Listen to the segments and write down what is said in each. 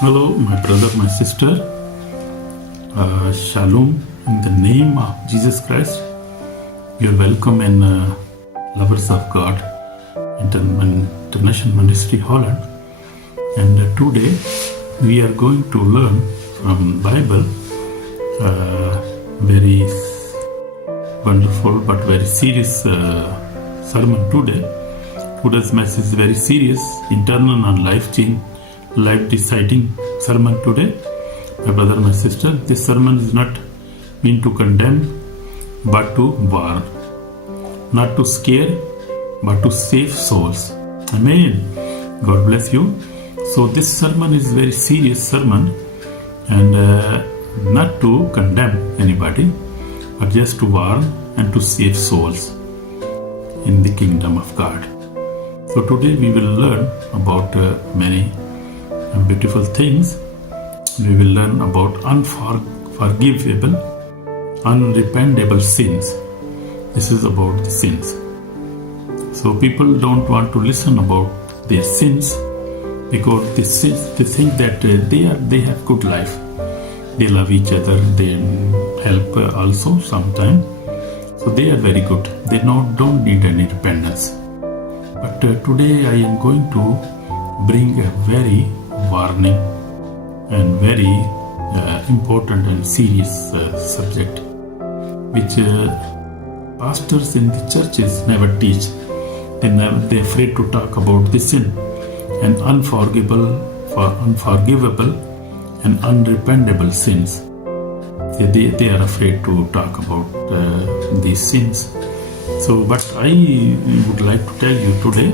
Hello, my brother, my sister. Shalom. In the name of Jesus Christ, you're welcome in Lovers of God International Ministry, Holland. And today we are going to learn from Bible very wonderful but very serious sermon today. Today's message is very serious, internal and life-deciding sermon today. My brother, my sister, this sermon is not meant to condemn, but to warn. Not to scare, but to save souls. Amen. God bless you. So this sermon is very serious sermon, and not to condemn anybody, but just to warn and to save souls in the kingdom of God. So today we will learn about many beautiful things. We will learn about unforgivable, unrepentable sins. This is about the sins. So people don't want to listen about their sins because they think that they have good life. They love each other. They help also sometimes. So they are very good. They don't need any repentance. But today I am going to bring a very warning and very important and serious subject which pastors in the churches never teach. They're afraid to talk about the sin and unforgivable and unrepentable sins. They are afraid to talk about these sins. So, but I would like to tell you today,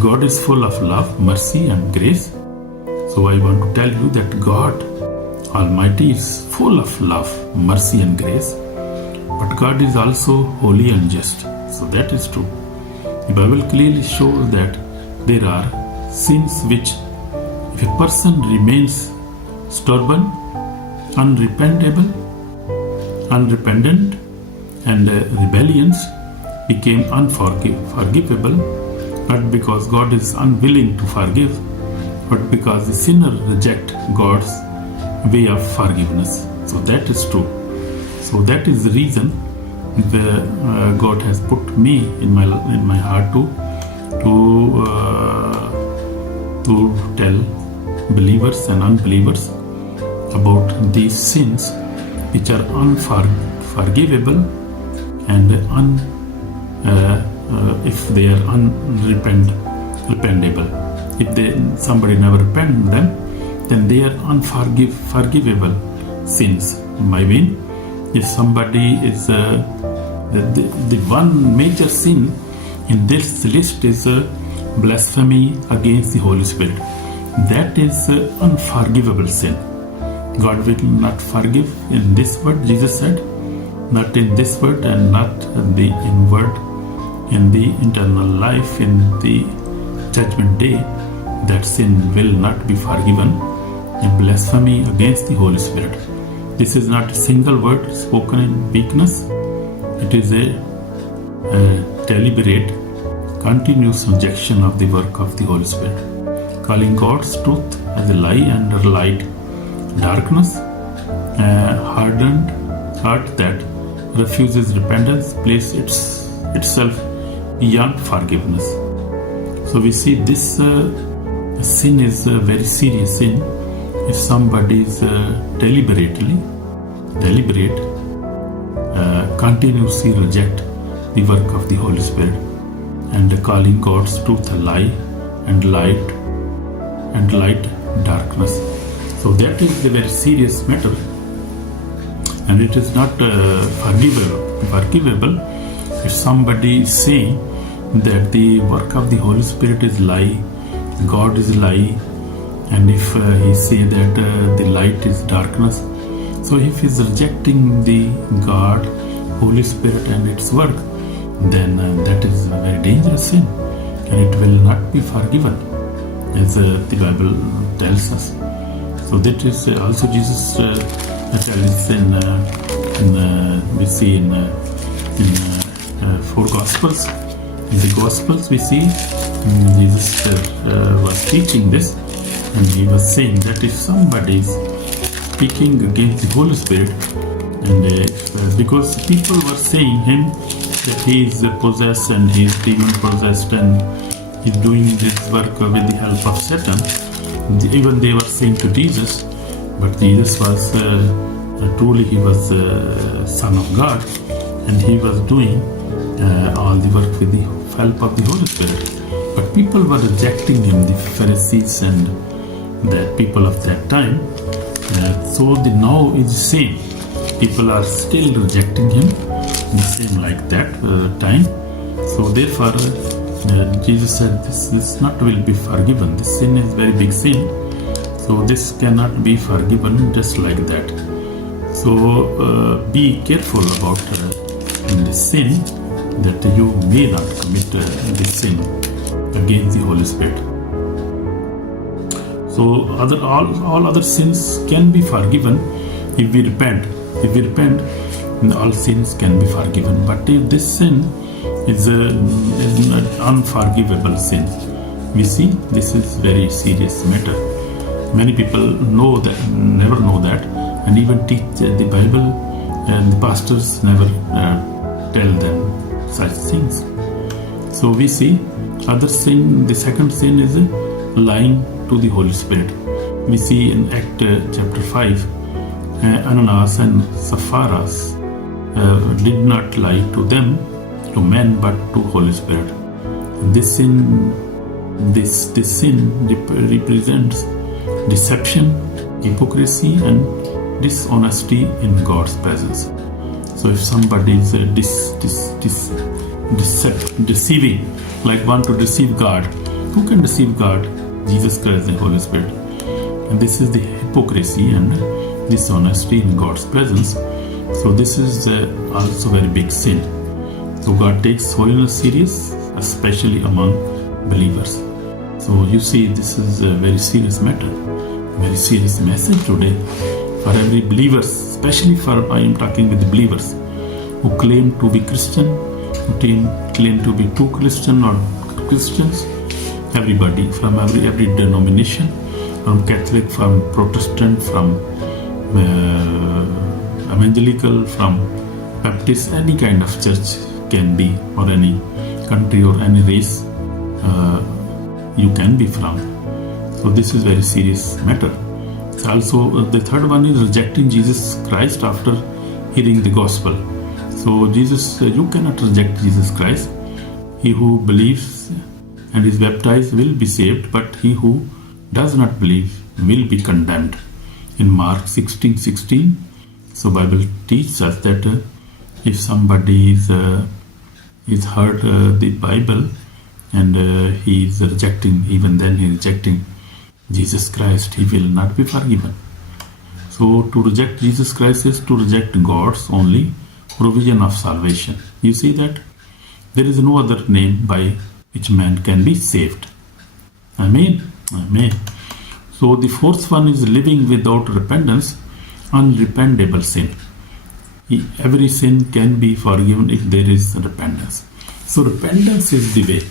God is full of love, mercy and grace. So I want to tell you that God Almighty is full of love, mercy and grace. But God is also holy and just. So that is true. The Bible clearly shows that there are sins which, if a person remains stubborn, unrepentant and rebellious, became unforgivable, not because God is unwilling to forgive, but because the sinner reject God's way of forgiveness. So that is true. So that is the reason God has put me in my heart to tell believers and unbelievers about these sins which are unforgivable and if they are unrepentable. If somebody never repent them, then they are unforgivable sins. I mean, if somebody is the one major sin in this list is blasphemy against the Holy Spirit. That is unforgivable sin. God will not forgive in this word, Jesus said, not in this word and not the inward, in the eternal life, in the judgment day. That sin will not be forgiven in blasphemy against the Holy Spirit. This is not a single word spoken in weakness. It is a deliberate, continuous rejection of the work of the Holy Spirit. Calling God's truth as a lie and light, darkness, a hardened heart that refuses repentance, places itself beyond forgiveness. So we see this sin is a very serious sin. If somebody is continuously reject the work of the Holy Spirit and calling God's truth a lie and light darkness. So that is the very serious matter, and it is not forgivable if somebody is saying that the work of the Holy Spirit is lie, God is lie, and if he say that the light is darkness. So if he is rejecting the God, Holy Spirit and its work, then that is a very dangerous sin, and it will not be forgiven, as the Bible tells us. So that is also Jesus tells we see in 4 Gospels. In the Gospels we see Jesus was teaching this, And he was saying that if somebody is speaking against the Holy Spirit, and because people were saying him that he is possessed and he is demon possessed and he's doing this work with the help of Satan. Even they were saying to Jesus, but Jesus was truly he was Son of God, and he was doing all the work with the help of the Holy Spirit. But people were rejecting him, the Pharisees and the people of that time. So the now is the same. People are still rejecting him, the same like that time. So therefore, Jesus said, this not will be forgiven. This sin is very big sin. So this cannot be forgiven just like that. So be careful about this sin, that you may not commit this sin against the Holy Spirit. So all other sins can be forgiven if we repent. If we repent, all sins can be forgiven. But if this sin is an unforgivable sin, we see this is very serious matter. Many people know that, never know that, and even teach the Bible, and the pastors never tell them such things. So we see other sin. The second sin is lying to the Holy Spirit. We see in Act chapter 5, Ananias and Sapphira did not lie to them, to men, but to Holy Spirit. This sin represents deception, hypocrisy, and dishonesty in God's presence. So if somebody is deceiving, like want to deceive God, who can deceive God? Jesus Christ, the Holy Spirit. And this is the hypocrisy and dishonesty in God's presence. So this is also very big sin. So God takes holiness serious, especially among believers. So you see, this is a very serious matter, very serious message today for every believer, especially for I am talking with the believers who claim to be Christian, who claim to be true Christian or Christians. Everybody from every denomination, from Catholic, from Protestant, from evangelical, from Baptist, any kind of church can be, or any country or any race you can be from. So this is very serious matter. So also the third one is rejecting Jesus Christ after hearing the gospel. So you cannot reject Jesus Christ. He who believes and is baptized will be saved, but he who does not believe will be condemned. In Mark 16:16, so Bible teaches us that if somebody is heard the Bible and he is rejecting, even then he is rejecting Jesus Christ, he will not be forgiven. So to reject Jesus Christ is to reject God's only provision of salvation. You see that there is no other name by which man can be saved. Amen. Amen. So the fourth one is living without repentance, unrepentable sin. Every sin can be forgiven if there is repentance. So repentance is the way,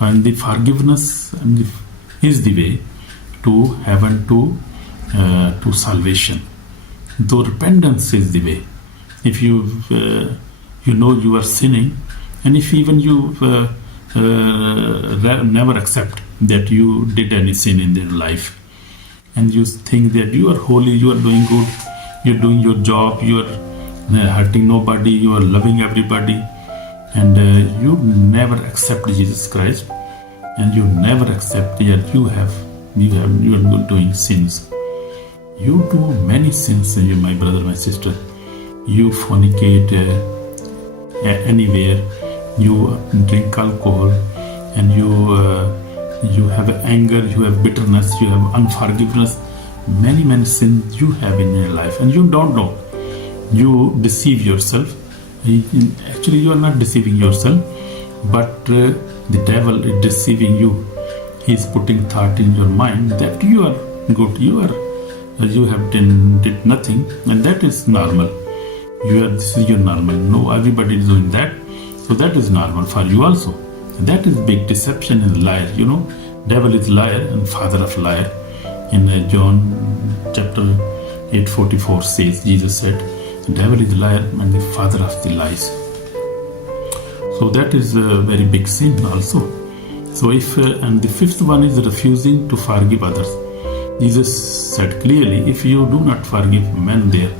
and the forgiveness is the way to heaven, to salvation. Though repentance is the way. If you know you are sinning, and if even you never accept that you did any sin in your life, and you think that you are holy, you are doing good, you are doing your job, you are hurting nobody, you are loving everybody, and you never accept Jesus Christ, and you never accept that you are doing sins. You do many sins, you, my brother, my sister. You fornicate anywhere, you drink alcohol, and you have anger, you have bitterness, you have unforgiveness. Many sins you have in your life, and you don't know. You deceive yourself. Actually, you are not deceiving yourself, but the devil is deceiving you. He is putting thought in your mind that you are good, you have did nothing, and that is normal. This is your normal. No, everybody is doing that, so that is normal for you also. That is big deception and liar. Devil is liar and father of liar. In John chapter 8:44 says, Jesus said, the devil is a liar and the father of the lies. So that is a very big sin also. So and the fifth one is refusing to forgive others. Jesus said clearly, if you do not forgive men their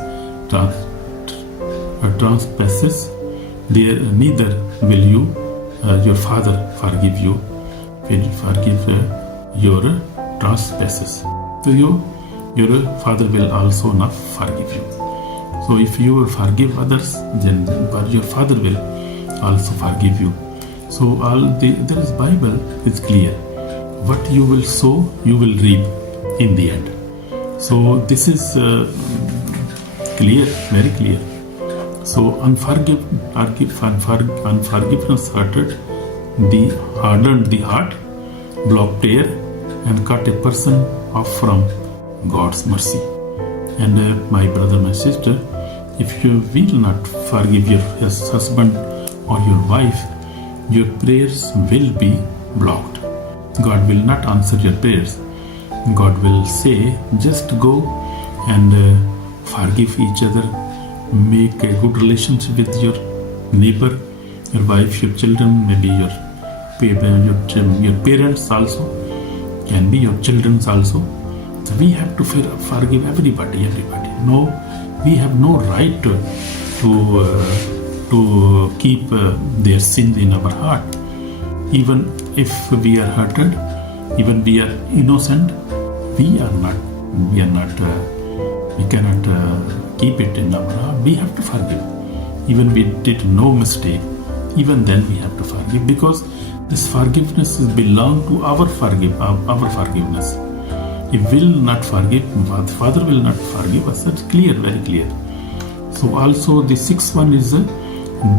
trespasses, neither will your Father forgive you. Will forgive your trespasses. So your Father will also not forgive you. So if you will forgive others, then your Father will also forgive you. So there is Bible is clear. What you will sow, you will reap in the end. So this is clear, very clear. So unforgiveness hardened the heart, blocked prayer, and cut a person off from God's mercy. And my brother, my sister, if you will not forgive your husband or your wife, your prayers will be blocked. God will not answer your prayers. God will say, just go and forgive each other. Make a good relationship with your neighbor, your wife, your children, maybe your parents also, can be your children also. So we have to forgive everybody. No, we have no right to keep their sins in our heart. Even if we are hurted, even we are innocent, we cannot keep it in our heart. We have to forgive. Even we did no mistake, even then we have to forgive, because this forgiveness belongs to our forgiveness. If we will not forgive, Father will not forgive us. That's clear, very clear. So also the sixth one is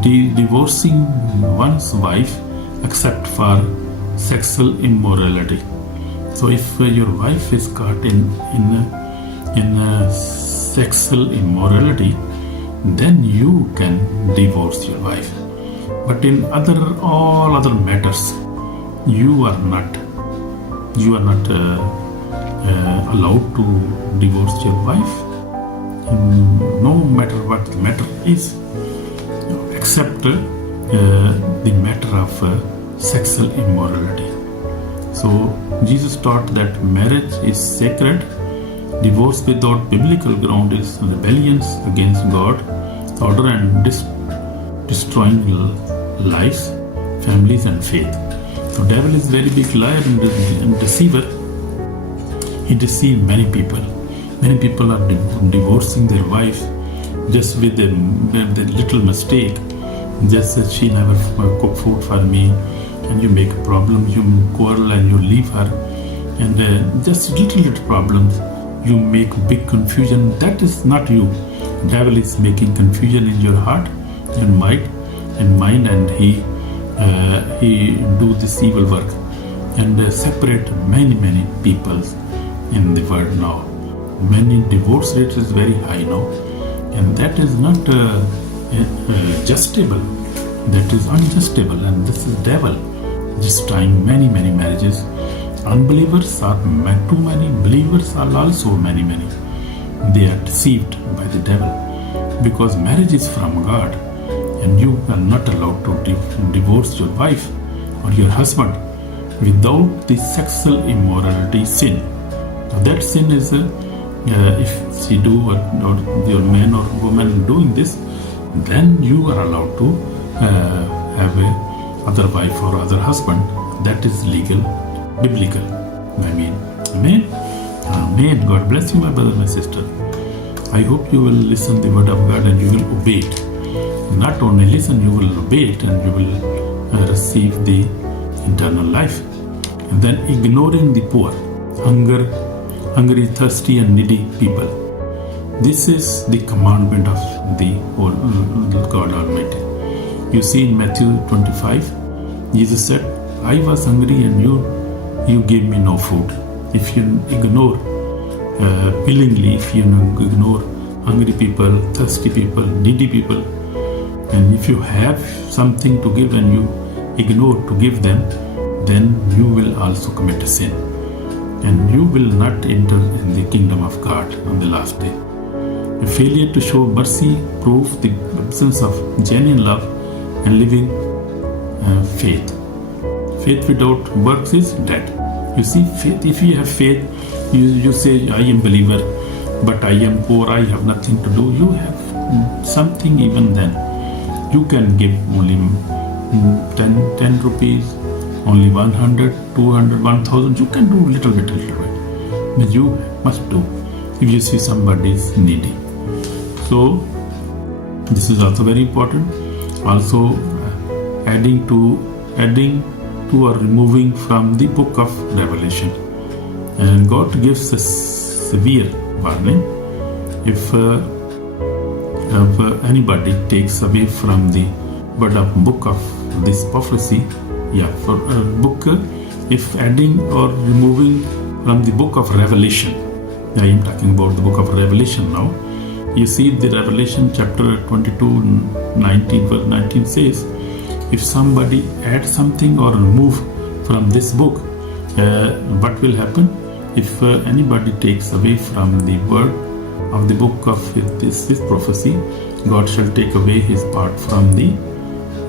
divorcing one's wife except for sexual immorality. So if your wife is caught in sexual immorality, then you can divorce your wife. But in all other matters, you are not allowed to divorce your wife, no matter what the matter is, except the matter of sexual immorality. So Jesus taught that marriage is sacred. Divorce without biblical ground is rebellion against God's order and destroying lives, families, and faith. So devil is very big liar and deceiver. He deceived many people. Many people are divorcing their wife just with a little mistake. Just that she never cook food for me, and you make a problem, you quarrel and you leave her, and just little problems, you make big confusion. That is not you. Devil is making confusion in your heart and mind, and he do this evil work and separate many people in the world now. Many divorce rates is very high now, and that is not justable. That is unjustable, and this is devil destroying many marriages. Unbelievers are too many, believers are also many. They are deceived by the devil, because marriage is from God, and you are not allowed to divorce your wife or your husband without the sexual immorality sin. Now that sin is if she do or your man or woman doing this, then you are allowed to have a other wife or other husband. That is legal, biblical. Amen. God bless you, my brother, my sister. I hope you will listen the word of God and you will obey it. Not only listen, you will obey it, and you will receive the eternal life. And then ignoring the poor, hungry, thirsty, and needy people. This is the commandment of the God Almighty. You see in Matthew 25, Jesus said, I was hungry and you gave me no food. If you ignore willingly, if you ignore hungry people, thirsty people, needy people, and if you have something to give and you ignore to give them, then you will also commit a sin. and you will not enter in the kingdom of God on the last day. A failure to show mercy proves the absence of genuine love and living faith. Faith without works is dead. You see, faith, if you have faith, you say, I am believer, but I am poor, I have nothing to do. You have something even then. You can give only 10 rupees, only 100, 200, 1000. You can do little bit. But you must do if you see somebody is needy. So, this is also very important. Also, adding to or removing from the book of Revelation. And God gives a severe warning. If anybody takes away from the word of book of this prophecy, for a book, if adding or removing from the book of Revelation, I am talking about the book of Revelation now. You see the Revelation chapter 22, 19, verse 19 says, if somebody adds something or remove from this book, what will happen? If anybody takes away from the word of the book of this prophecy, God shall take away his part from the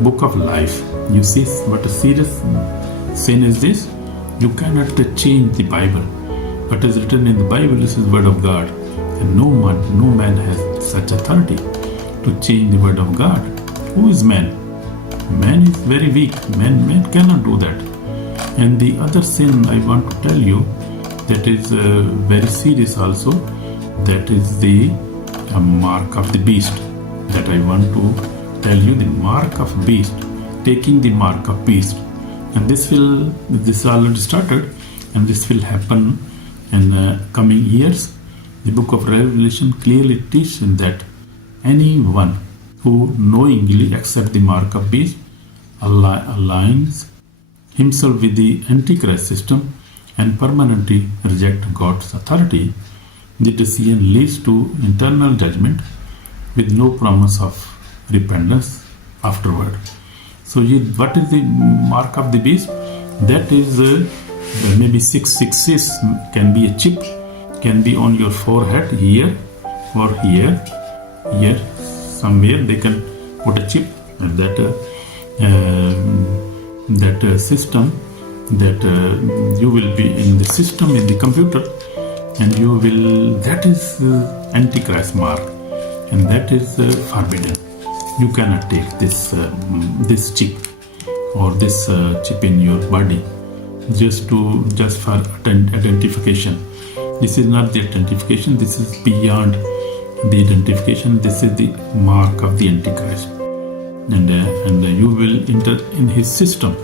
book of life. You see what a serious sin is this? You cannot change the Bible. What is written in the Bible, this is the word of God. And no man has such authority to change the word of God. Who is man? Man is very weak. Man cannot do that. And the other sin I want to tell you that is very serious also, that is the mark of the beast. That I want to tell you, the mark of beast, taking the mark of beast. And this already started, and this will happen in coming years. The book of Revelation clearly teaches that anyone who knowingly accepts the mark of beast aligns himself with the Antichrist system and permanently rejects God's authority. The decision leads to eternal judgment with no promise of repentance afterward. So what is the mark of the beast? That is maybe 666, can be a chip, can be on your forehead here or here somewhere they can put a chip, and that system, that you will be in the system, in the computer, and you will, that is Antichrist mark, and that is forbidden. You cannot take this chip or this chip in your body just for identification. This is not the identification. This is beyond the identification. This is the mark of the Antichrist, and you will enter in his system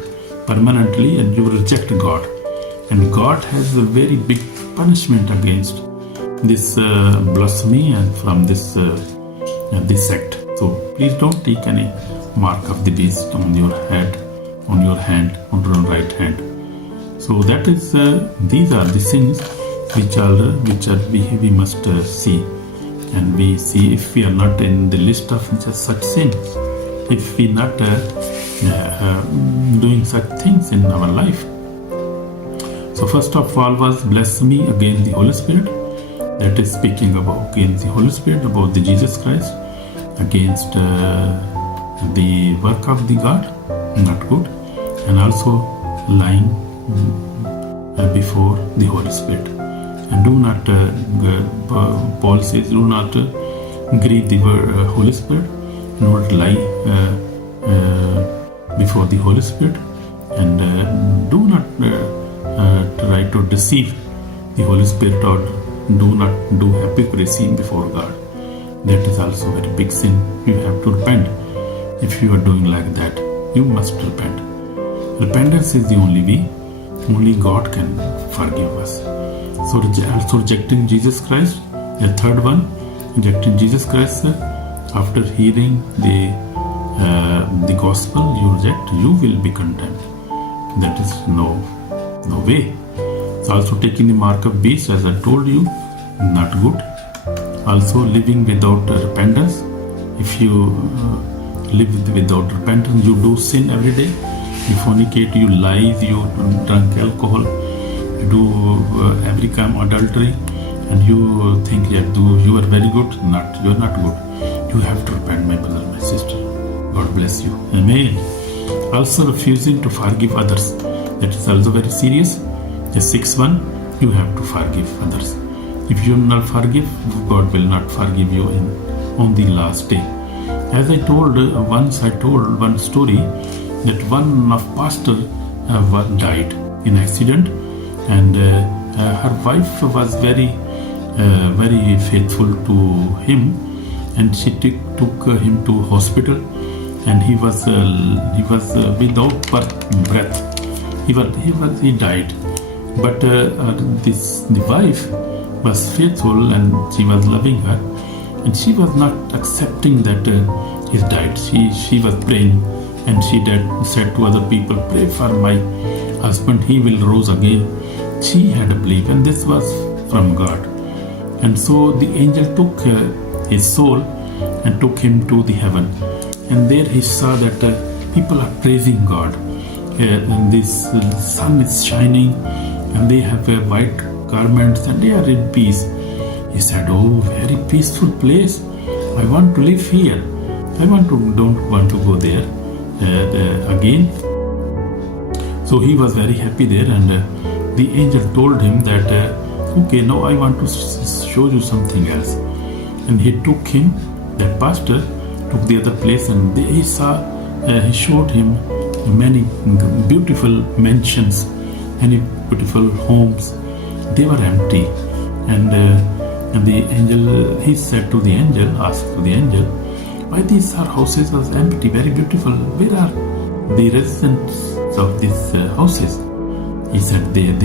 permanently, and you will reject God. And God has a very big punishment against this blasphemy and from this sect. So please don't take any mark of the beast on your head, on your hand, on your right hand. So that is these are the sins which we must see, and we see if we are not in the list of just such sins, if we not doing such things in our life. So first of all was blasphemy against the Holy Spirit. That is speaking about against the Holy Spirit, about the Jesus Christ, against the work of the God, not good, and also lying before the Holy Spirit. And do not, Paul says, do not grieve the Holy Spirit, not lie before the Holy Spirit, and do not try to deceive the Holy Spirit, or do not do hypocrisy before God. That is also a very big sin. You have to repent. If you are doing like that, you must repent. Repentance is the only way. Only God can forgive us. So also rejecting Jesus Christ, the third one, rejecting Jesus Christ. After hearing the gospel, you reject, you will be condemned. That is no way. So also taking the mark of beast, as I told you, not good. Also living without repentance. If you live without repentance, you do sin every day. You fornicate, you lie, you drink alcohol, you do every crime, adultery, and you think you are very good. You are not good. You have to repent, my brother, my sister. God bless you. Amen. Also refusing to forgive others. That is also very serious. The 6th one, you have to forgive others. If you will not forgive, God will not forgive you on the last day. As I told once, I told one story that one of pastor died in accident, and her wife was very faithful to him, and she took him to hospital, and he was without breath. He died, but the wife was faithful and she was loving her, and she was not accepting that he died. She was praying, and she said to other people, pray for my husband, he will rise again. She had a belief, and this was from God. And so the angel took his soul and took him to the heaven, and there he saw that people are praising God, and this sun is shining, and they have white garments, and they are in peace. He said, oh, very peaceful place, I want to live here. I don't want to go there again. So he was very happy there, and the angel told him that okay, now I want to show you something else. And he took him, that pastor took the other place, and he showed him many beautiful mansions, many beautiful homes. They were empty, and the angel, he said to the angel, asked to the angel, why these houses was empty, very beautiful? Where are the residents of these houses? He said they are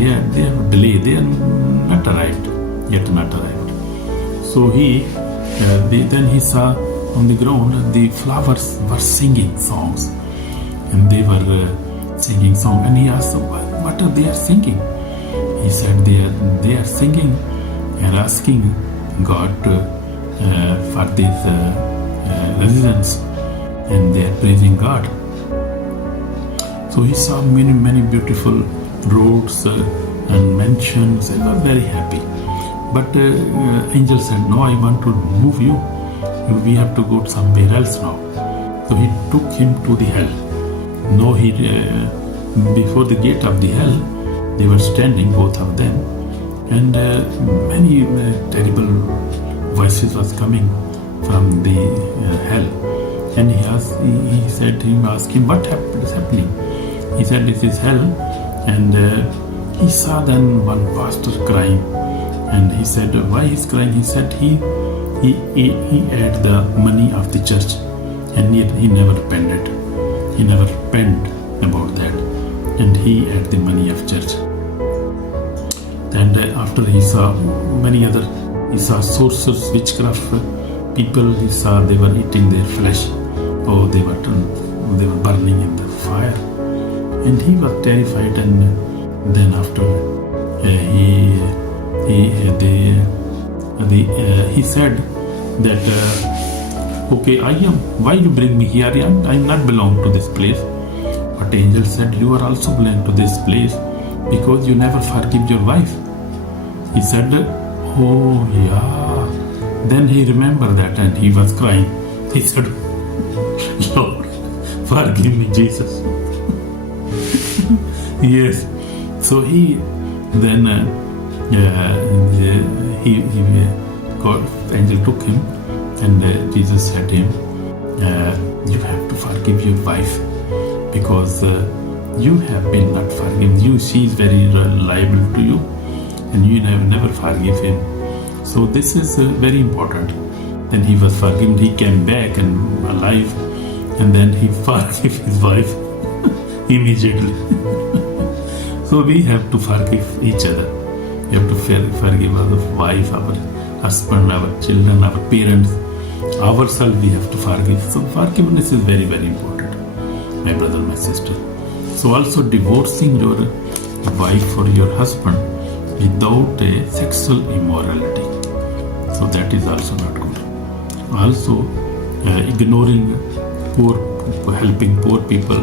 delayed, they are not arrived, yet not arrived. So then he saw on the ground the flowers were singing songs, and they were singing songs, and he asked, what are they singing? He said they are singing and asking God for these residents, and they are praising God. So he saw many beautiful roads and mansions, and was very happy. But angel said, no, I want to move you. We have to go somewhere else now. So he took him to the hell. No, before the gate of the hell, they were standing, both of them, and many terrible voices was coming from the hell. And he asked him, what is happening? He said, this is hell. And he saw then one pastor crying, and he said, why he's crying? He said he ate the money of the church, and he never repented. He never repented about that, and he ate the money of church. And after he saw many other, he saw sorcerers, witchcraft people. He saw they were eating their flesh. Oh, they were burning in the fire, and he was terrified. And then after he said that okay, why you bring me here? I am not belong to this place. But angel said, you are also belong to this place because you never forgive your wife. He said, oh yeah. Then he remembered that, and he was crying. He said, Lord, forgive me, Jesus. Yes. So he then angel took him, and Jesus said to him, you have to forgive your wife, because you have been not forgiven. She is very liable to you, and you never forgive him. So this is very important. Then he was forgiven. He came back and alive, and then he forgave his wife immediately. So we have to forgive each other. We have to forgive our wife, our husband, our children, our parents. Ourselves we have to forgive. So forgiveness is very, very important, my brother, my sister. So also divorcing your wife or your husband without a sexual immorality. So that is also not good. Also ignoring helping poor people.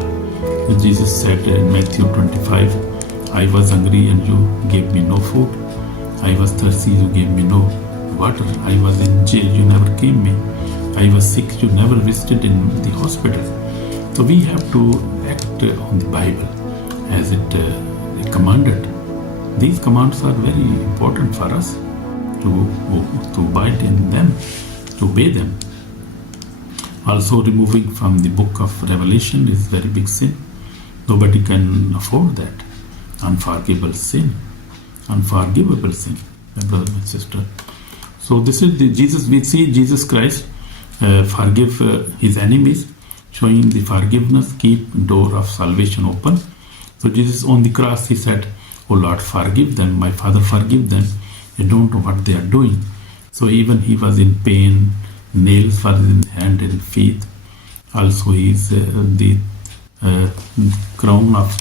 Jesus said in Matthew 25, I was hungry and you gave me no food. I was thirsty, you gave me no water. I was in jail, you never came me. I was sick, you never visited in the hospital. So we have to act on the Bible as it commanded. These commands are very important for us to abide in them, to obey them. Also, removing from the book of Revelation is very big sin. Nobody can afford that. Unforgivable sin. Unforgivable sin, my brother and sister. So this is the Jesus. We see Jesus Christ forgive his enemies, showing the forgiveness, keep door of salvation open. So Jesus on the cross, he said, "Oh Lord, forgive them. My Father, forgive them. They don't know what they are doing." So even he was in pain, nails were in hand and feet. Also, his the crown was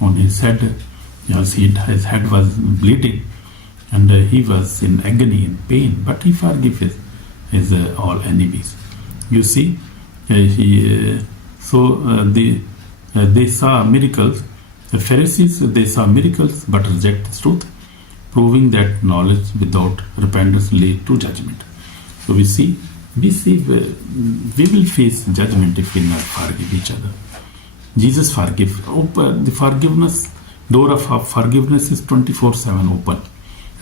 on his head. Yes, his head was bleeding, and he was in agony and pain. But he forgave his all enemies. You see, they saw miracles. The Pharisees, they saw miracles but reject the truth, proving that knowledge without repentance leads to judgment. So we will face judgment if we not forgive each other. Jesus forgive. The forgiveness, door of forgiveness is 24/7 open.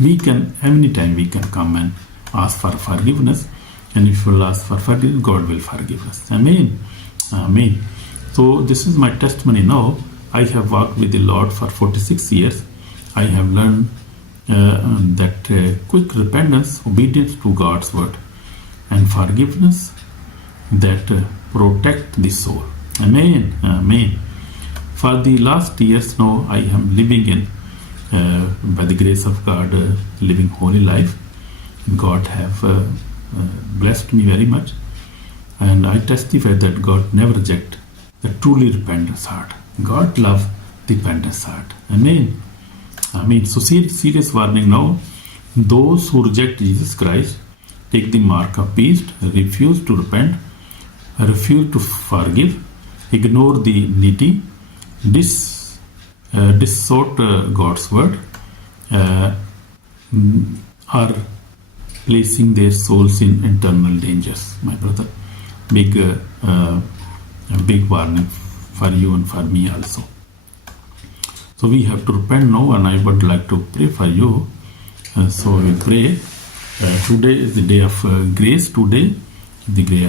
We can, anytime we can come and ask for forgiveness, and if we will ask for forgiveness, God will forgive us. Amen. Amen. So this is my testimony now. I have walked with the Lord for 46 years. I have learned that quick repentance, obedience to God's word, and forgiveness that protect the soul. Amen. Amen. For the last years now, I am living in, by the grace of God, living holy life. God have blessed me very much, and I testify that God never reject the truly repentance heart. God love the repentance heart. Amen. Amen. So serious warning now. Those who reject Jesus Christ, take the mark of beast, refuse to repent, refuse to forgive, ignore the needy, distort God's word, are placing their souls in eternal dangers. My brother, big warning for you and for me also. So we have to repent now, and I would like to pray for you. So we pray. Today is the day of grace. Today, the day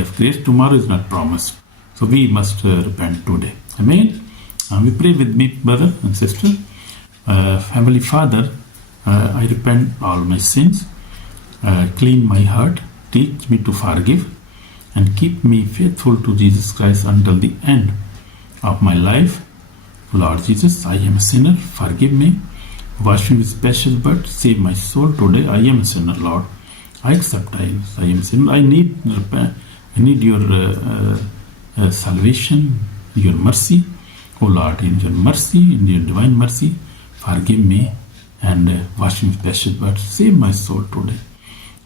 of grace. Tomorrow is not promised. So we must repent today. Amen. We pray with me, brother and sister. Heavenly Father, I repent all my sins. Clean my heart. Teach me to forgive, and keep me faithful to Jesus Christ until the end of my life. Lord Jesus, I am a sinner. Forgive me. Wash me with precious blood. Save my soul today. I am a sinner, Lord. I accept I am a sinner. I need your salvation, your mercy. Oh Lord, in your mercy, in your divine mercy, forgive me and wash me with precious blood. Save my soul today.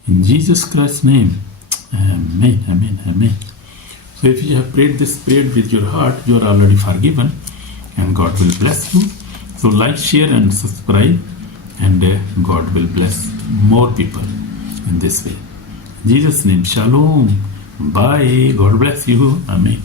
In Jesus Christ's name. Amen, amen, amen. So if you have prayed this prayer with your heart, you are already forgiven, and God will bless you. So like, share and subscribe, and God will bless more people in this way. In Jesus' name, shalom. Bye. God bless you. Amen.